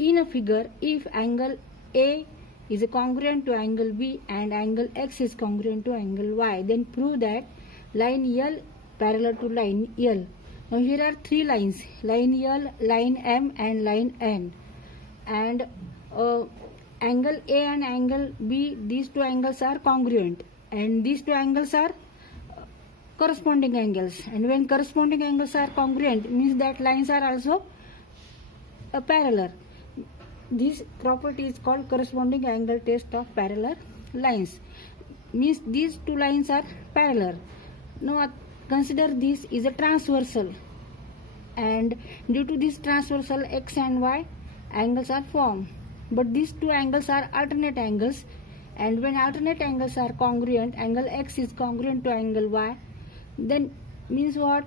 In a figure, if angle A is congruent to angle B and angle X is congruent to angle Y, then prove that line L parallel to line L. Now here are three lines, line L, line M and line N. And angle A and angle B, these two angles are congruent and these two angles are corresponding angles. And when corresponding angles are congruent, means that lines are also parallel. This property is called corresponding angle test of parallel lines. Means these two lines are parallel. Now consider this is a transversal, and due to this transversal X and Y angles are formed. But these two angles are alternate angles, and when alternate angles are congruent, angle X is congruent to angle Y, then means what?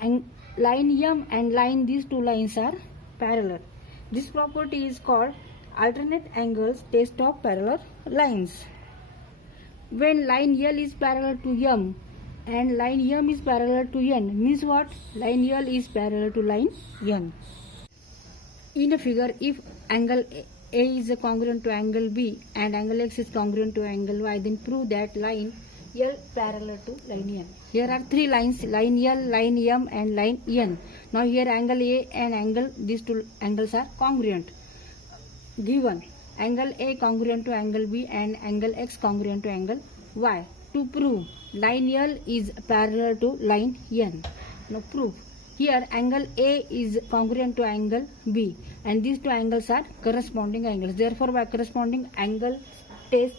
Line M and line, these two lines are parallel. This property is called alternate angles test of parallel lines. When line L is parallel to M and line M is parallel to N, means what? Line L is parallel to line N. In a figure, if angle A is congruent to angle B and angle X is congruent to angle Y, then prove that line L parallel to line N. Here are three lines, line L, line M and line N. Now here angle A and angle, these two angles are congruent. Given angle A congruent to angle B and angle X congruent to angle Y. To prove line L is parallel to line N. Now prove. Here angle A is congruent to angle B and these two angles are corresponding angles. Therefore by corresponding angle test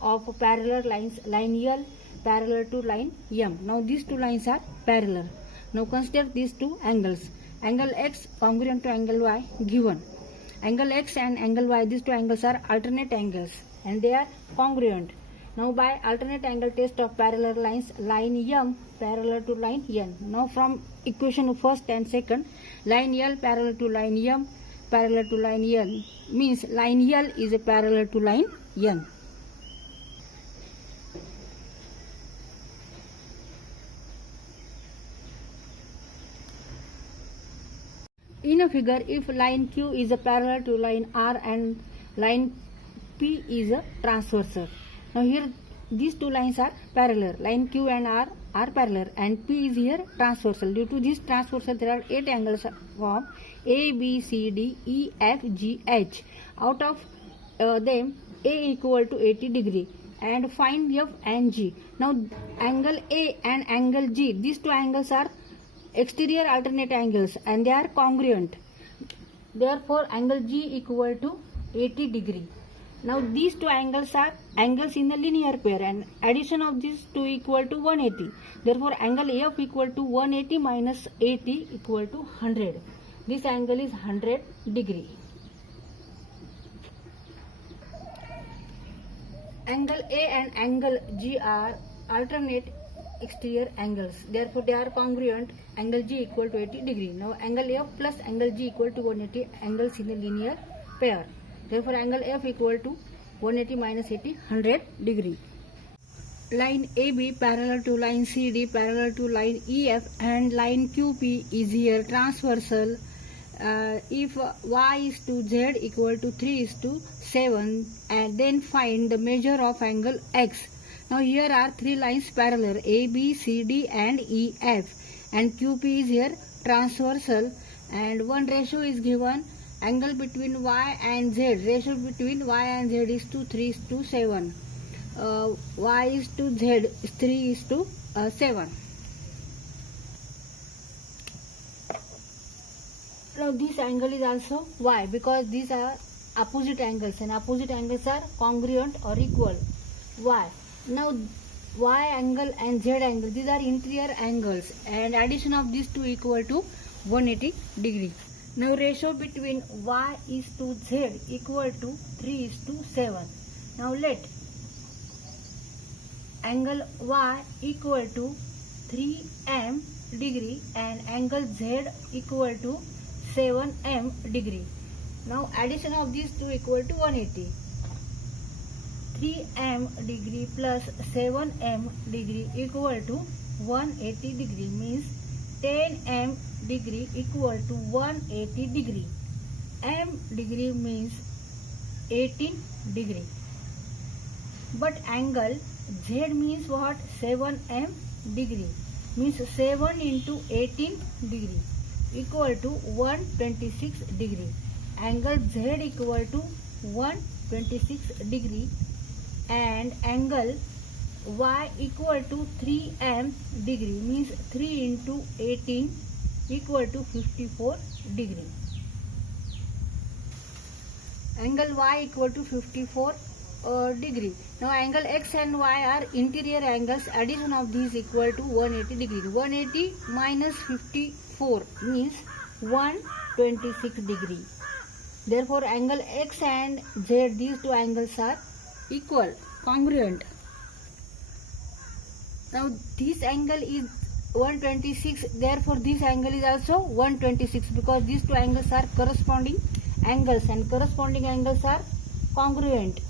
of parallel lines, line L parallel to line M. Now these two lines are parallel. Now consider these two angles. Angle X congruent to angle Y given. Angle X and angle Y, these two angles are alternate angles and they are congruent. Now by alternate angle test of parallel lines, line M parallel to line N. Now from equation first and second, line L parallel to line M parallel to line N means line L is parallel to line N. In a figure, if line Q is parallel to line R and line P is a transversal. Now here these two lines are parallel. Line Q and R are parallel and P is here transversal. Due to this transversal, there are 8 angles formed: A, B, C, D, E, F, G, H. Out of them, A equal to 80 degree. And find F and G. Now angle A and angle G, these two angles are exterior alternate angles and they are congruent. Therefore angle G equal to 80 degree. Now these two angles are angles in a linear pair and addition of these two equal to 180. Therefore angle F equal to 180 minus 80 equal to 100. This angle is 100 degree. Angle A and angle G are alternate exterior angles. Therefore they are congruent. Angle G equal to 80 degree. Now angle F plus angle G equal to 180, angles in a linear pair. Therefore angle F equal to 180 minus 80, 100 degree. Line AB parallel to line CD parallel to line EF and line QP is here transversal. If Y is to Z equal to 3:7, and then find the measure of angle X. Now here are three lines parallel, A, B, C, D and E, F, and QP is here transversal, and one ratio is given. Angle between Y and Z, ratio between Y and Z is to 3:7. Y is to Z is 3:7. Now this angle is also Y because these are opposite angles and opposite angles are congruent or equal. Y. Now Y angle and Z angle, these are interior angles and addition of these two equal to 180 degree. Now ratio between Y is to Z equal to 3:7. Now let angle Y equal to 3M degree and angle Z equal to 7M degree. Now addition of these two equal to 180. 3M degree plus 7M degree equal to 180 degree means 10M degree equal to 180 degree. m degree means 18 degree. But angle Z means what? 7m degree. Means 7 into 18 degree equal to 126 degree. Angle Z equal to 126 degree and angle Y equal to 3m degree, means 3 into 18 equal to 54 degree. Angle Y equal to 54 degree. Now angle X and Y are interior angles. Addition of these equal to 180 degree. 180 minus 54 means 126 degree. Therefore angle X and Z, these two angles are equal, congruent. Now this angle is 126, therefore this angle is also 126 because these two angles are corresponding angles and corresponding angles are congruent.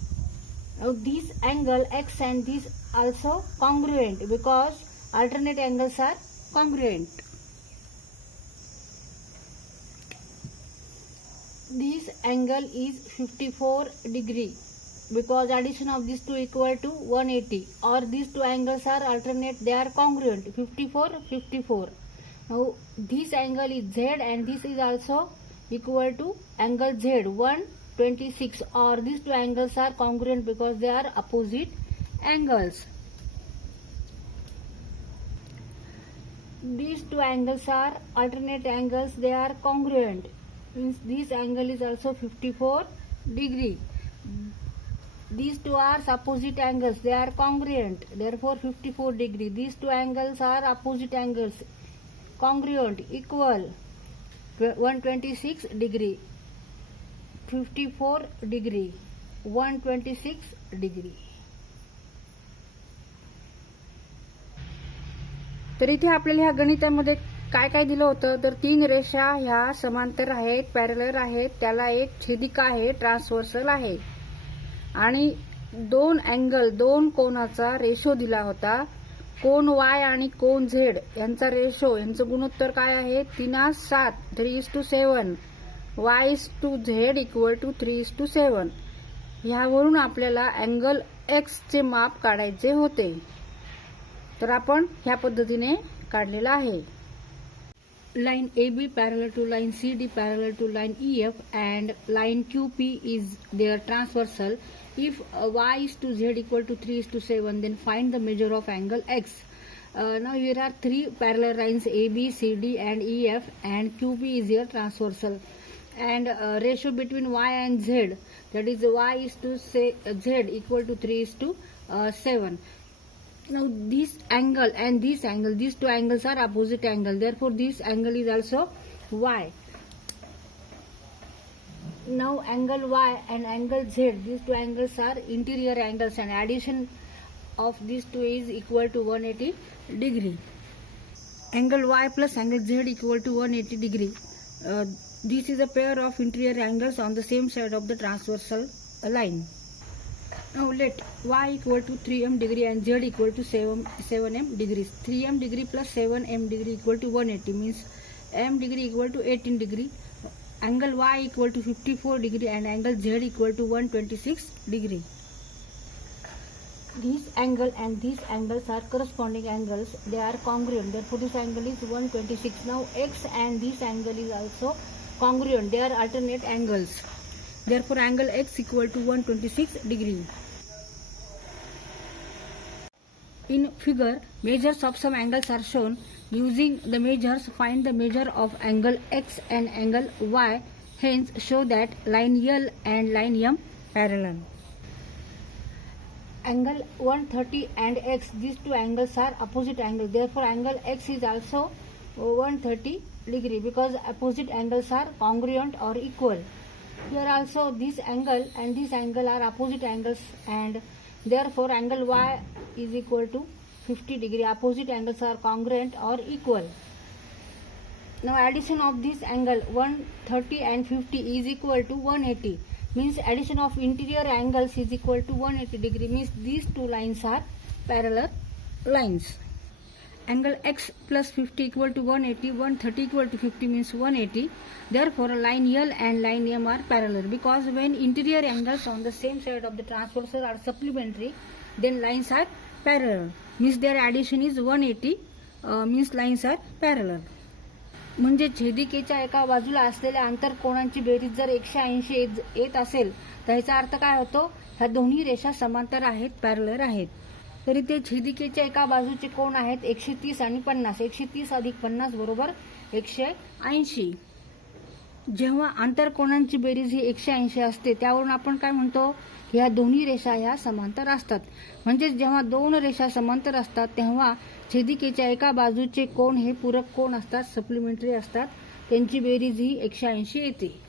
Now this angle X and this also congruent because alternate angles are congruent. This angle is 54 degree because addition of these two equal to 180, or these two angles are alternate, they are congruent, 54 54. Now this angle is Z and this is also equal to angle Z 126, or these two angles are congruent because they are opposite angles. These two angles are alternate angles, they are congruent, means this angle is also 54 degree. These two are opposite angles, they are congruent, therefore 54 degree. These two angles are opposite angles, congruent, equal, 126 degree, 54 degree, 126 degree. तर इथे आपल्याला ह्या गणितामध्ये काय काय दिलं होतं तर 3 रेषा ह्या समांतर आहेत, पॅरलल आहेत, त्याला एक छेदिका आहे, ट्रान्सव्हर्सल आहे आणि 2 अँगल, 2 कोनाचा रेशो दिला होता. कोन Y आणि कोन Z यांचा रेशो, यांचं गुणोत्तर काय आहे? 3:7, 3:7. Y/Z equal to 3:7. ह्यावरून आपल्याला अँगल X चे माप काढायचे होते, तर आपण ह्या पद्धतीने काढलेला आहे. Line AB parallel to line CD parallel to line EF and line QP is their transversal. If Y is to Z equal to 3:7, then find the measure of angle X. Now here are 3 parallel lines AB, CD and EF, and QP is their transversal. And ratio between Y and Z, that is Y is to Z equal to 3:7. Now this angle and this angle, these two angles are opposite angle, therefore this angle is also Y. Now angle Y and angle Z, these two angles are interior angles and addition of these two is equal to 180 degree. Angle Y plus angle Z equal to 180 degree. This is a pair of interior angles on the same side of the transversal line. Now let Y equal to 3m degree and Z equal to 7m degrees. 3m degree plus 7m degree equal to 180, means m degree equal to 18 degree. Angle Y equal to 54 degree and angle Z equal to 126 degree. This angle and these angles are corresponding angles, they are congruent, therefore this angle is 126. Now X and this angle is also congruent, they are alternate angles, therefore angle X equal to 126 degree. In figure, measures of some angles are shown. Using the measures, find the measure of angle X and angle Y. Hence, show that line L and line M parallel. Angle 130 and X, these two angles are opposite angles. Therefore, angle X is also 130 degree because opposite angles are congruent or equal. Here also this angle and this angle are opposite angles and therefore angle Y is equal to 50 degree. Opposite angles are congruent or equal. Now addition of this angle 130 and 50 is equal to 180. Means addition of interior angles is equal to 180 degree. Means these two lines are parallel lines. angle x plus 50 equal to 180, 130 equal to 50 means 180. Therefore, line L and line M are parallel, because when interior angles on the same side of the transversal are supplementary, then lines are parallel. Means their addition is 180, means lines are parallel. म्हणजे छेदिकेच्या एका बाजूला असलेल्या आंतरकोनांची berries जर 180 येत असेल तर ह्याचा अर्थ काय होतो, ह्या दोन्ही रेषा समांतर आहेत, पॅरलल आहेत. तरी ते छेदिकेच्या एका बाजूचे कोण आहेत 130 आणि 50. 130 अधिक 50 बरोबर 180. जेव्हा आंतरकोनांची बेरीज ही 180 असते त्यावरून आपण काय म्हणतो, ह्या दोन्ही रेषा ह्या समांतर असतात. म्हणजे जेव्हा दोन रेषा समांतर असतात तेव्हा छेदिकेच्या एका बाजूचे कोण हे पूरक कोण असतात, सप्लिमेंटरी असतात, त्यांची बेरीज ही 180 येते.